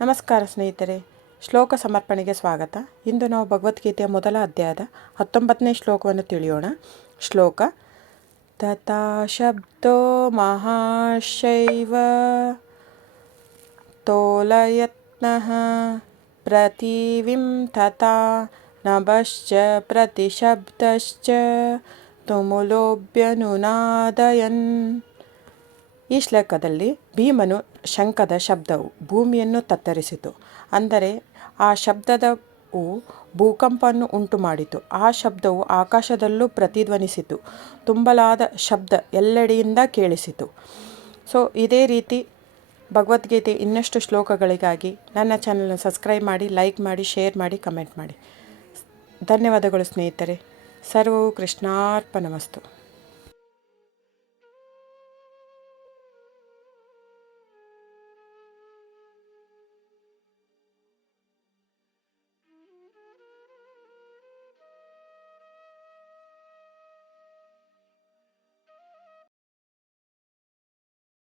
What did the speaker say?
ನಮಸ್ಕಾರ ಸ್ನೇಹಿತರೆ, ಶ್ಲೋಕ ಸಮರ್ಪಣೆಗೆ ಸ್ವಾಗತ. ಇಂದು ನಾವು ಭಗವದ್ಗೀತೆಯ ಮೊದಲ ಅಧ್ಯಾಯದ ಹತ್ತೊಂಬತ್ತನೇ ಶ್ಲೋಕವನ್ನು ತಿಳಿಯೋಣ. ಶ್ಲೋಕ, ತಥಾ ಶಬ್ದೋ ಮಹಾಶೈವ ತೋಲಯತ್ನಃ ಪ್ರತಿವಿಂ ತಥಾ ನಭಶ್ಚ ಪ್ರತಿಶಬ್ದಶ್ಚ ತುಮುಲೋಭ್ಯನುನಾದಯನ್ ಈ ಶ್ಲೋಕದಲ್ಲಿ ಭೀಮನು ಶಂಖದ ಶಬ್ದವು ಭೂಮಿಯನ್ನು ತತ್ತರಿಸಿತು. ಅಂದರೆ ಆ ಶಬ್ದದವು ಭೂಕಂಪವನ್ನು ಉಂಟು ಮಾಡಿತು ಆ ಶಬ್ದವು ಆಕಾಶದಲ್ಲೂ ಪ್ರತಿಧ್ವನಿಸಿತು. ತುಂಬಲಾದ ಶಬ್ದ ಎಲ್ಲೆಡೆಯಿಂದ ಕೇಳಿಸಿತು. ಸೊ ಇದೇ ರೀತಿ ಭಗವದ್ಗೀತೆ ಇನ್ನಷ್ಟು ಶ್ಲೋಕಗಳಿಗಾಗಿ ನನ್ನ ಚಾನಲ್ನ ಸಬ್ಸ್ಕ್ರೈಬ್ ಮಾಡಿ ಲೈಕ್ ಮಾಡಿ ಶೇರ್ ಮಾಡಿ ಕಮೆಂಟ್ ಮಾಡಿ. ಧನ್ಯವಾದಗಳು ಸ್ನೇಹಿತರೆ. ಸರ್ವವು ಕೃಷ್ಣಾರ್ಪಣಮಸ್ತು.